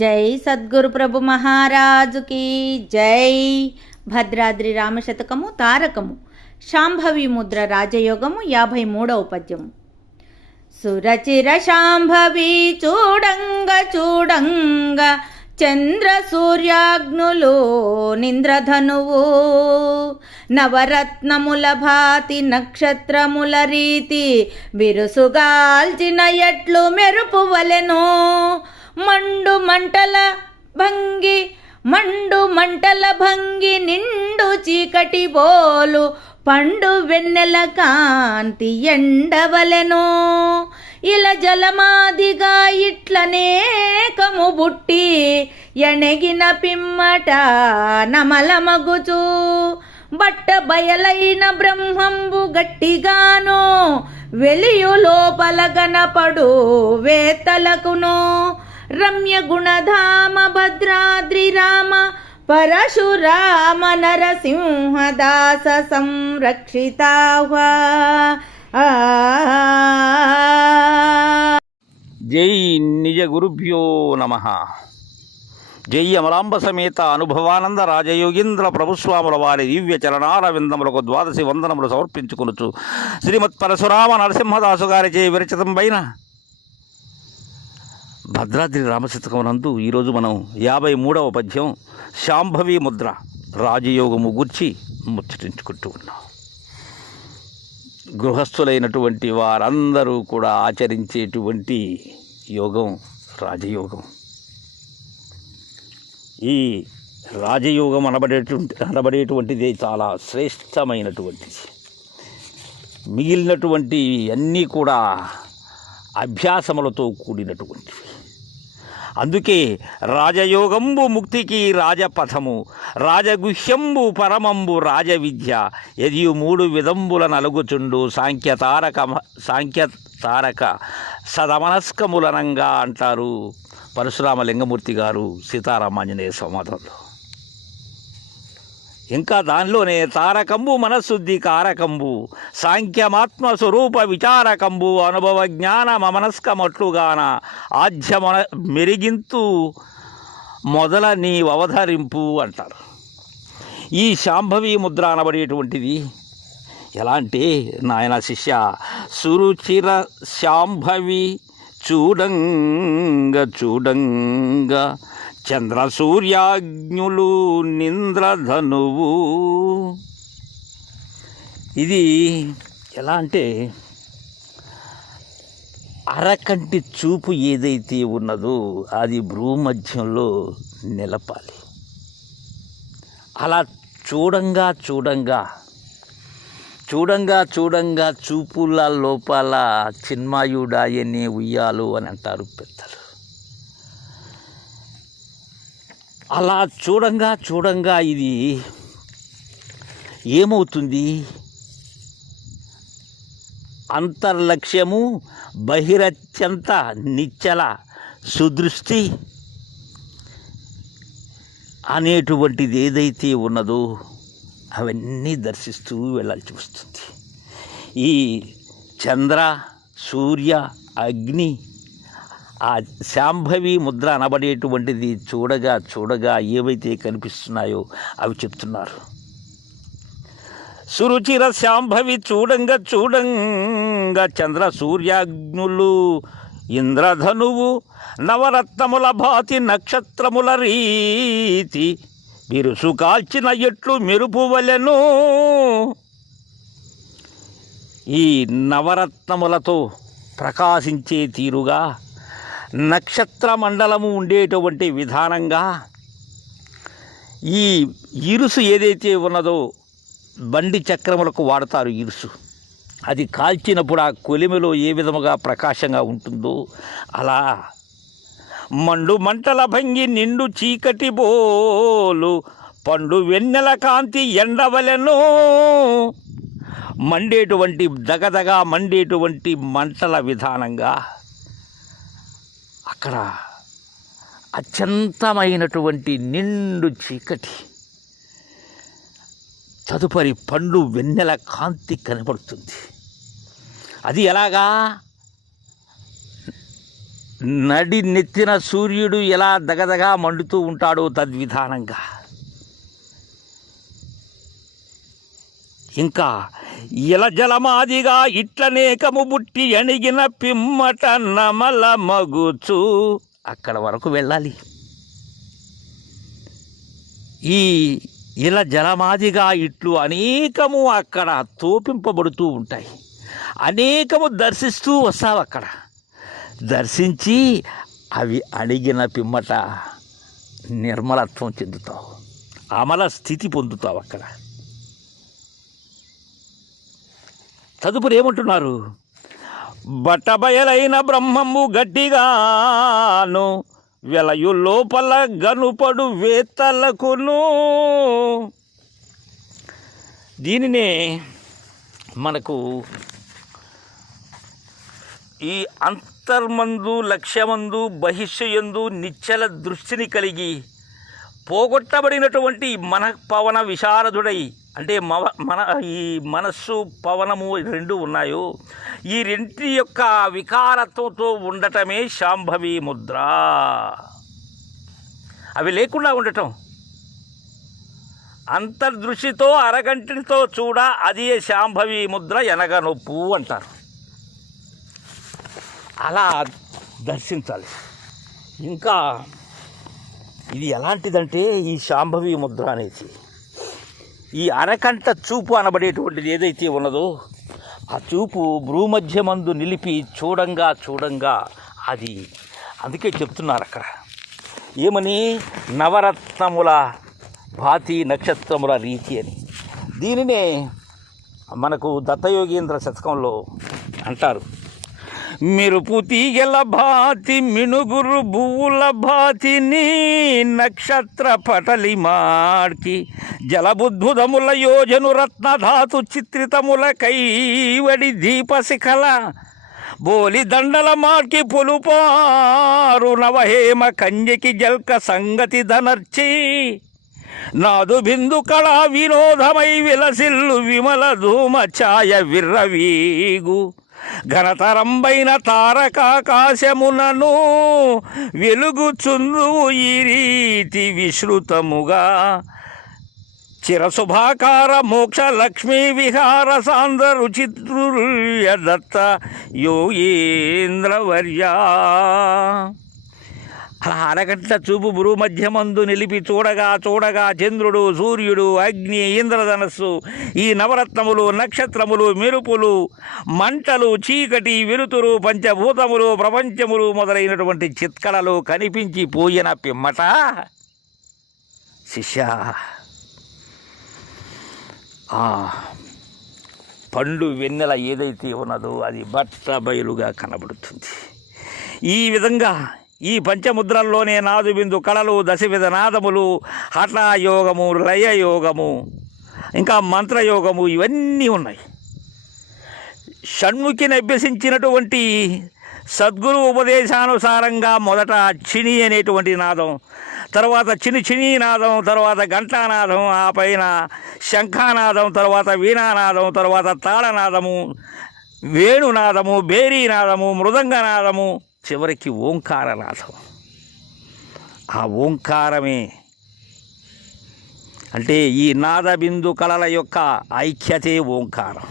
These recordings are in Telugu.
జై సద్గురు ప్రభు మహారాజుకి జై. భద్రాద్రి రామశతకము తారకము శాంభవి ముద్ర రాజయోగము యాభై మూడవ పద్యము. సురచిర శాంభవి చూడంగ చూడంగ చంద్ర సూర్యాగ్నులు నింద్రధనువు నవరత్నముల భాతి నక్షత్రముల రీతి బిరుసుగాల్చిన ఎట్లు మెరుపు వలెనో మండు మంటల భంగి మండు మంటల భంగి నిండు చీకటి బోలు పండు వెన్నెల కాంతి ఎండవలెను. ఇలా జలమాదిగా ఇట్లనేకము బుట్టి ఎణగిన పిమ్మట నమలమగుచు. బట్ట బయలైన బ్రహ్మంబు గట్టిగాను వెలియు లోపల గనపడు వేతలకును. రమ్య గుణధామ భద్రాద్రి రామ పరశురామ నరసింహదాస సంరక్షితావా జై నిజ గురుభ్యో నమ. జై అమలాంబ సమేత అనుభవానంద రాజయోగీంద్ర ప్రభుస్వాముల వారి దివ్య చరణాల విందములకు ద్వాదశి వందనములు సమర్పించుకొనుచు. శ్రీమత్ పరశురామ నరసింహదాసు గారిచే విరచితంపైన భద్రాద్రి రామశతకమునందు ఈరోజు మనం యాభై మూడవ పద్యం శాంభవి ముద్ర రాజయోగము గూర్చి ముచ్చటించుకుంటూ ఉన్నాం. గృహస్థులైనటువంటి వారందరూ కూడా ఆచరించేటువంటి యోగం రాజయోగం. ఈ రాజయోగం అనబడేటువంటి అనబడేటువంటిది చాలా శ్రేష్టమైనటువంటిది. మిగిలినటువంటి అన్నీ కూడా అభ్యాసములతో కూడినటువంటివి అందుకే రాజయోగంబు ముక్తికి రాజపథము రాజగుహ్యంబు పరమంబు రాజవిద్య ఎదియు మూడు విధంబుల నలుగుచుండు సాంఖ్యతారక సాంఖ్యతారక సదమనస్కములనంగా అంటారు పరశురామ లింగమూర్తి గారు సీతారామాంజనేయ సంవాదంలో ఇంకా దానిలోనే తారకంబు మనశుద్ధి కారకంబు సాంఖ్యమాత్మ స్వరూప విచారకంబు అనుభవ జ్ఞాన మమనస్కమట్లుగాన ఆధ్యమన మెరిగింతు మొదల నీ అవధరింపు అంటారు. ఈ శాంభవి ముద్ర అనబడేటువంటిది ఎలా అంటే నాయన శిష్య సురుచిర శాంభవి చూడంగ చూడంగ చంద్ర సూర్యాజ్ఞులు నింద్రధనువు. ఇది ఎలా అంటే అరకంటి చూపు ఏదైతే ఉన్నదో అది భ్రూమధ్యంలో నిలపాలి. అలా చూడంగా చూడంగా చూడంగా చూడంగా చూపుల లోపల చిన్మాయుడాయనే ఉయ్యాలు అని అంటారు పెద్దలు. అలా చూడంగా చూడంగా ఇది ఏమవుతుంది? అంతర్లక్ష్యము బహిరత్యంత నిచ్చల సుదృష్టి అనేటువంటిది ఏదైతే ఉన్నదో అవన్నీ దర్శిస్తూ వెళ్ళాల్సి వస్తుంది. ఈ చంద్ర సూర్య అగ్ని ఆ శాంభవి ముద్ర అనబడేటువంటిది చూడగా చూడగా ఏవైతే కనిపిస్తున్నాయో అవి చెప్తున్నారు. సురుచిర శాంభవి చూడంగా చూడంగా చంద్ర సూర్యాగ్నులు ఇంద్రధనువు నవరత్నముల భాతి నక్షత్రముల రీతి బిరుసు కాల్చిన ఎట్లు మెరుపు వలెను ఈ నవరత్నములతో ప్రకాశించే తీరుగా నక్షత్ర మండలము ఉండేటువంటి విధానంగా ఈ ఇరుసు ఏదైతే ఉన్నదో బండి చక్రములకు వాడతారు ఇరుసు. అది కాల్చినప్పుడు ఆ కొలిమిలో ఏ విధముగా ప్రకాశంగా ఉంటుందో అలా మండు మంటల భంగి నిండు చీకటి బోలు పండు వెన్నెల కాంతి ఎండవలెను. మండేటువంటి దగదగా మండేటువంటి మంటల విధానంగా అక్కడ అత్యంతమైనటువంటి నిండు చీకటి. తదుపరి పండు వెన్నెల కాంతి కనబడుతుంది. అది ఎలాగా? నడి నెత్తిన సూర్యుడు ఎలా దగదగా మండుతూ ఉంటాడో తద్విధానంగా. ఇంకా ఇల జలమాదిగా ఇట్లనేకము బుట్టి అణిగిన పిమ్మట నమల మగుచు. అక్కడ వరకు వెళ్ళాలి. ఈ ఇల జలమాదిగా ఇట్లు అనేకము అక్కడ తోపింపబడుతూ ఉంటాయి. అనేకము దర్శిస్తూ వస్తావు అక్కడ. దర్శించి అవి అడిగిన పిమ్మట నిర్మలత్వం చెందుతావు. అమల స్థితి పొందుతావు అక్కడ. తదుపరి ఏమంటున్నారు బట్టబయలైన బ్రహ్మము గట్టిగాను వెలయు లోపల గనుపడు వేత్తలకును దీనినే మనకు ఈ అంతర్మందు లక్ష్యమందు బహిష్యందు నిశ్చల దృష్టిని కలిగి పోగొట్టబడినటువంటి మన పవన విశారదుడై అంటే మవ మన ఈ మనస్సు పవనము రెండు ఉన్నాయో ఈ రెంటి యొక్క వికారత్వంతో ఉండటమే శాంభవి ముద్ర. అవి లేకుండా ఉండటం. అంతర్దృష్టితో అరగంటితో చూడ అది శాంభవి ముద్ర ఎనగ నొప్పు అంటారు. అలా దర్శించాలి. ఇంకా ఇది ఎలాంటిదంటే ఈ శాంభవి ముద్ర అనేది ఈ అరకంట చూపు అనబడేటువంటిది ఏదైతే ఉన్నదో ఆ చూపు భ్రూమధ్యమందు నిలిపి చూడంగా చూడంగా అది. అందుకే చెప్తున్నారు అక్కడ. ఏమని? నవరత్నముల భాతి నక్షత్రముల రీతి అని. దీనినే మనకు దత్తయోగేంద్ర శతకంలో అంటారు. మెరుపు తీగల భాతి మినుగురు భూల భాతిని నక్షత్ర పటలి మార్కి జలబుద్భుతముల యోజను రత్నధాతు చిత్రితముల కైవడి దీపశిఖల బోలి దండల మార్కి పులుపారు నవహేమ కంజకి జల్క సంగతి ధనర్చి నాదు బిందు కళా వినోదమై విలసిల్లు విమల ధూమ ఛాయ విర్రవీగు. ఘనతరంబైన తారకాకాశమునను వెలుగుచుందువు ఈ రీతి విశ్రుతముగా. చిరశుభాకార మోక్ష లక్ష్మీ విహార సాంద్ర రుచితృల్య దత్త యోగేంద్రవర్యా. అలా అరగంట చూపు భూమధ్యమందు మధ్యమందు నిలిపి చూడగా చూడగా చంద్రుడు సూర్యుడు అగ్ని ఇంద్రధనస్సు ఈ నవరత్నములు నక్షత్రములు మెరుపులు మంటలు చీకటి వెలుతురు పంచభూతములు ప్రపంచములు మొదలైనటువంటి చిత్కళలు కనిపించి పోయిన పిమ్మట శిష్య ఆ పండు వెన్నెల ఏదైతే ఉన్నదో అది బట్ట బయలుగా కనబడుతుంది. ఈ విధంగా ఈ పంచముద్రల్లోనే నాదు బిందు కళలు దశవిధ నాదములు హఠయోగము లయయోగము ఇంకా మంత్రయోగము ఇవన్నీ ఉన్నాయి. షణ్ముఖిని అభ్యసించినటువంటి సద్గురు ఉపదేశానుసారంగా మొదట చిని అనేటువంటి నాదం తర్వాత చిని చిని నాదం తర్వాత ఘంటానాదం ఆ పైన శంఖానాదం తర్వాత వీణానాదం తర్వాత తాళనాదము వేణునాదము బేరీనాదము మృదంగనాదము చివరికి ఓంకారనాథం ఆ ఓంకారమే అంటే ఈ నాదబిందు కళల యొక్క ఐక్యతే ఓంకారం.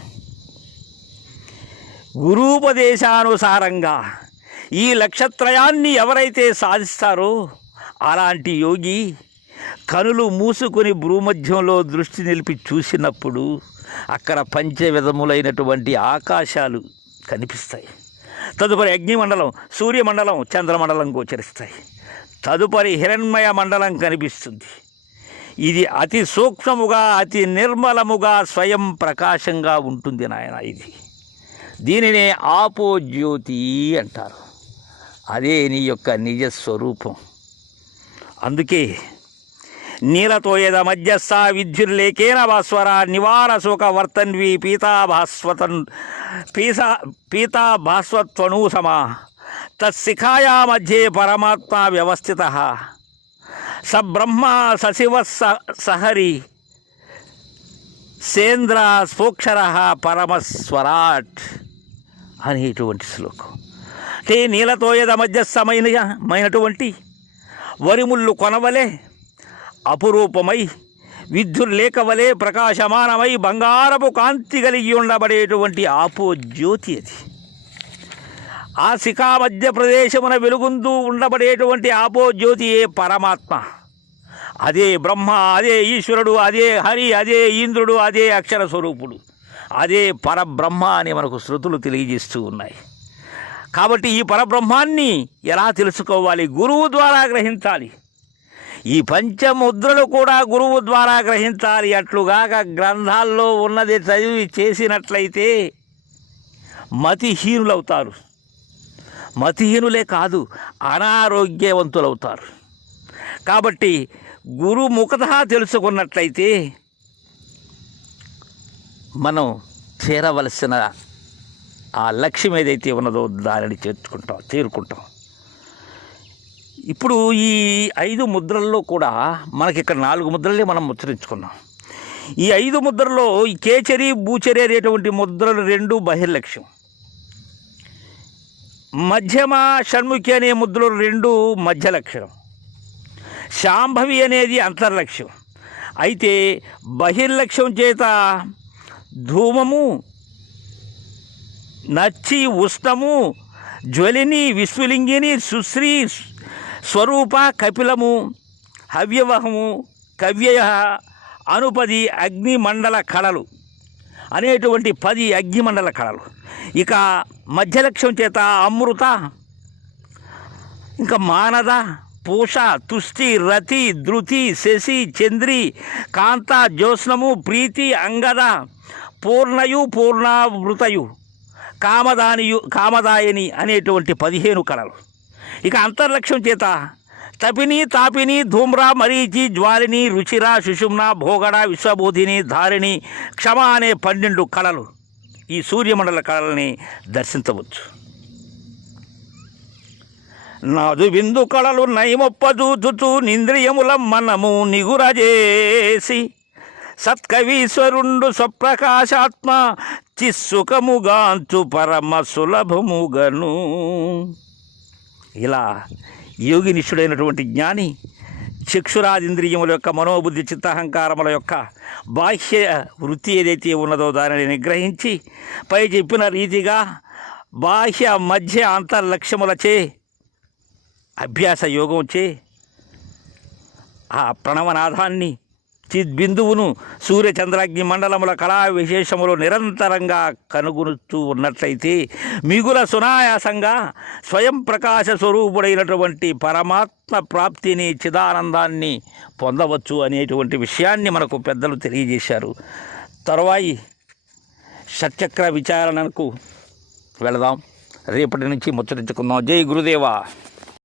గురూపదేశానుసారంగా ఈ లక్షత్రయాన్ని ఎవరైతే సాధిస్తారో అలాంటి యోగి కనులు మూసుకొని భూమధ్యంలో దృష్టి నిలిపి చూసినప్పుడు అక్కడ పంచవిధములైనటువంటి ఆకాశాలు కనిపిస్తాయి. తదుపరి అగ్నిమండలం సూర్యమండలం చంద్రమండలం గోచరిస్తాయి. తదుపరి హిరణ్మయ మండలం కనిపిస్తుంది. ఇది అతి సూక్ష్మముగా అతి నిర్మలముగా స్వయం ప్రకాశంగా ఉంటుంది నాయన ఇది. దీనినే ఆపోజ్యోతి అంటారు. అదే నీ యొక్క నిజ స్వరూపం అందుకే నీలతో యద మధ్యస్థ విద్యుర్లేకేన భాస్వర నివార శోక వర్తన్వి పీతాభాస్వతన్ పీసా పీతాభాస్వత్వను సమా. తత్శిఖాయా మధ్యే పరమాత్మ వ్యవస్థిత. స బ్రహ్మ సశివ సహరి. సేంద్ర స్పోక్షర పరమస్వరాట్ అనేటువంటి శ్లోకం. తే నీలతోయద మధ్యస్థమైనమైనటువంటి వరిముళ్ళు కొనవలే అపురూపమై విద్యుర్లేఖవలే ప్రకాశమానమై బంగారపు కాంతి కలిగి ఉండబడేటువంటి ఆపో జ్యోతి అది. ఆ శిఖా మధ్య ప్రదేశమున వెలుగుందు ఉండబడేటువంటి ఆపో జ్యోతియే పరమాత్మ? అదే బ్రహ్మ అదే ఈశ్వరుడు అదే హరి అదే ఇంద్రుడు అదే అక్షర స్వరూపుడు అదే పరబ్రహ్మ అని మనకు శృతులు తెలియజేస్తూ ఉన్నాయి. కాబట్టి ఈ పరబ్రహ్మాన్ని ఎలా తెలుసుకోవాలి? గురువు ద్వారా గ్రహించాలి. ఈ పంచముద్రలు కూడా గురువు ద్వారా గ్రహించాలి. అట్లుగాక గ్రంథాల్లో ఉన్నది చదివి చేసినట్లయితే మతిహీనులవుతారు. మతిహీనులే కాదు అనారోగ్యవంతులవుతారు. కాబట్టి గురు ముఖత తెలుసుకున్నట్లయితే మనం చేరవలసిన ఆ లక్ష్యం ఏదైతే ఉన్నదో దానిని చేర్చుకుంటాం చేరుకుంటాం ఇప్పుడు ఈ ఐదు ముద్రల్లో కూడా మనకి ఇక్కడ నాలుగు ముద్రలే మనం ముచ్చరించుకున్నాం. ఈ ఐదు ముద్రలో ఈ కేచరి బూచరి అనేటువంటి ముద్రలు రెండు బహిర్లక్ష్యం. మధ్యమ షణ్ముఖి అనే ముద్రలు రెండు మధ్య లక్ష్యం శాంభవి అనేది అంతర్లక్ష్యం. అయితే బహిర్లక్ష్యం చేత ధూమము నచ్చి ఉష్ణము జ్వలిని విశ్వలింగిని సుశ్రీ స్వరూప కపిలము హవ్యవహము కవ్యయ అనుపది అగ్నిమండల కళలు అనేటువంటి పది అగ్నిమండల కళలు. ఇక మధ్యలక్ష్యం చేత అమృత ఇంకా మానద పూష తుష్టి రతి ధృతి శశి చంద్రి కాంత జ్యోత్స్నము ప్రీతి అంగద పూర్ణయు పూర్ణావృతయు కామదానియు కామదాయని అనేటువంటి పదిహేను కళలు. ఇక అంతర్లక్ష్యం చేత. తపిని తాపిని ధూమ్రా మరీచి జ్వాలిని రుచిర సుషుమ్న భోగడ విశ్వబోధిని ధారిణి క్షమ అనే పన్నెండు కళలు ఈ సూర్యమండల కళల్ని దర్శించవచ్చు. నాదు విందు కళలు నయమొప్పజూచుచు నింద్రియముల మనము నిగురజేసి. సత్కవీశ్వరుండు స్వప్రకాశాత్మ చిస్సుఖముగాంచు పరమ సులభముగను. ఇలా యోగినిష్ఠుడైనటువంటి జ్ఞాని చక్షురాదింద్రియముల యొక్క మనోబుద్ధి చిత్తహంకారముల యొక్క బాహ్య వృత్తి ఏదైతే ఉన్నదో దానిని నిగ్రహించి పై చెప్పిన రీతిగా బాహ్య మధ్య అంతర్లక్ష్యములచే అభ్యాస యోగం చే ఆ ప్రణవనాథాన్ని చిద్బిందువును సూర్యచంద్రాగ్ని మండలముల కళా విశేషములు నిరంతరంగా కనుగొనుతూ ఉన్నట్లయితే మిగుల సునాయాసంగా స్వయం ప్రకాశ స్వరూపుడైనటువంటి పరమాత్మ ప్రాప్తిని చిదానందాన్ని పొందవచ్చు అనేటువంటి విషయాన్ని మనకు పెద్దలు తెలియజేశారు. తర్వాయి షట్చక్ర విచారణకు వెళదాం. రేపటి నుంచి ముచ్చరించుకుందాం జై గురుదేవా.